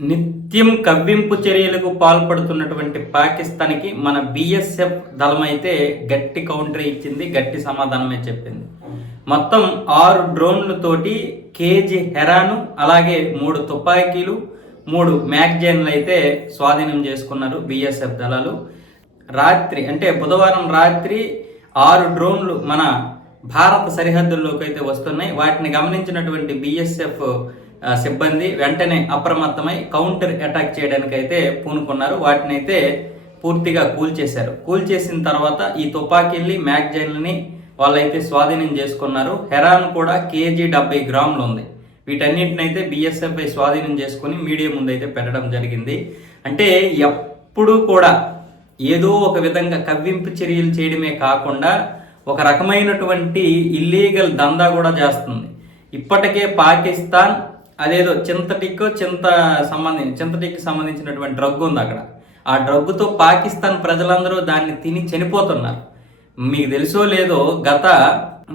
నిత్యం కవ్వింపు చర్యలకు పాల్పడుతున్నటువంటి పాకిస్తాన్కి మన బిఎస్ఎఫ్ దళం అయితే గట్టి కౌంటర్ ఇచ్చింది గట్టి సమాధానమే చెప్పింది. మొత్తం ఆరు డ్రోన్లతోటి కేజీ హెరాను అలాగే మూడు తుపాకీలు మూడు మ్యాగజైన్లు అయితే స్వాధీనం చేసుకున్నారు బిఎస్ఎఫ్ దళాలు. రాత్రి అంటే బుధవారం రాత్రి ఆరు డ్రోన్లు మన భారత సరిహద్దుల్లోకి అయితే వస్తున్నాయి. వాటిని గమనించినటువంటి బిఎస్ఎఫ్ సిబ్బంది వెంటనే అప్రమత్తమై కౌంటర్ అటాక్ చేయడానికి అయితే పూనుకున్నారు. వాటిని అయితే పూర్తిగా కూల్చేశారు. కూల్చేసిన తర్వాత ఈ తుపాకీల్ని మ్యాగజైన్లని వాళ్ళైతే స్వాధీనం చేసుకున్నారు. హెరాన్ కూడా కేజీ డెబ్బై గ్రాములు ఉంది. వీటన్నిటినైతే బిఎస్ఎఫ్ఐ స్వాధీనం చేసుకుని మీడియా ముందు అయితే పెట్టడం జరిగింది. అంటే ఎప్పుడు కూడా ఏదో ఒక విధంగా కవ్వింపు చర్యలు చేయడమే కాకుండా ఒక రకమైనటువంటి ఇల్లీగల్ దందా కూడా చేస్తుంది. ఇప్పటికే పాకిస్తాన్ అదేదో చింతటిక్ చింత సంబంధించి చింతటిక్కి సంబంధించినటువంటి డ్రగ్ ఉంది అక్కడ. ఆ డ్రగ్తో పాకిస్తాన్ ప్రజలందరూ దాన్ని తిని చనిపోతున్నారు. మీకు తెలుసో లేదో గత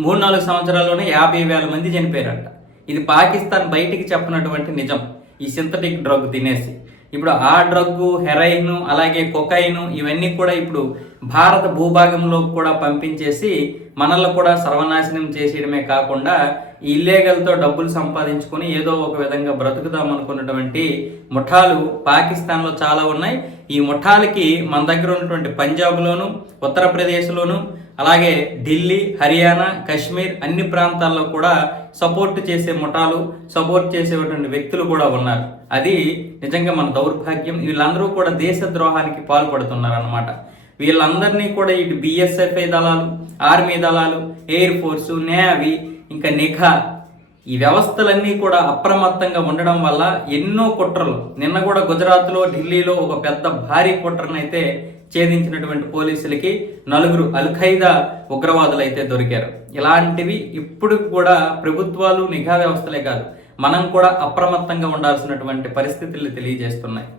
మూడు నాలుగు సంవత్సరాల్లోనే యాభై వేల మంది చనిపోయారంట. ఇది పాకిస్తాన్ బయటికి చెప్పినటువంటి నిజం. ఈ సింథటిక్ డ్రగ్ తినేసి. ఇప్పుడు ఆ డ్రగ్ హెరైన్ అలాగే కొకైన్ ఇవన్నీ కూడా ఇప్పుడు భారత భూభాగంలో కూడా పంపించేసి మనల్ని కూడా సర్వనాశనం చేసేయడమే కాకుండా ఇల్లేగల్తో డబ్బులు సంపాదించుకొని ఏదో ఒక విధంగా బ్రతుకుదాం అనుకున్నటువంటి ముఠాలు పాకిస్తాన్లో చాలా ఉన్నాయి. ఈ ముఠాలకి మన దగ్గర ఉన్నటువంటి పంజాబ్లోను ఉత్తరప్రదేశ్లోను అలాగే ఢిల్లీ హర్యానా కాశ్మీర్ అన్ని ప్రాంతాల్లో కూడా సపోర్ట్ చేసే ముఠాలు సపోర్ట్ చేసేటువంటి వ్యక్తులు కూడా ఉన్నారు. అది నిజంగా మన దౌర్భాగ్యం. వీళ్ళందరూ కూడా దేశ ద్రోహానికి పాల్పడుతున్నారు అనమాట వీళ్ళందరినీ కూడా ఇటు బిఎస్ఎఫ్ఐ దళాలు ఆర్మీ దళాలు ఎయిర్ ఫోర్సు నేవీ ఇంకా నిఘా ఈ వ్యవస్థలన్నీ కూడా అప్రమత్తంగా ఉండడం వల్ల ఎన్నో కుట్రలు. నిన్న కూడా గుజరాత్లో ఢిల్లీలో ఒక పెద్ద భారీ కుట్రను అయితే ఛేదించినటువంటి పోలీసులకి నలుగురు అల్ ఖైదా ఉగ్రవాదులు అయితే దొరికారు. ఇలాంటివి ఇప్పుడు కూడా ప్రభుత్వాలు నిఘా వ్యవస్థలే కాదు మనం కూడా అప్రమత్తంగా ఉండాల్సినటువంటి పరిస్థితులు తెలియజేస్తున్నాయి.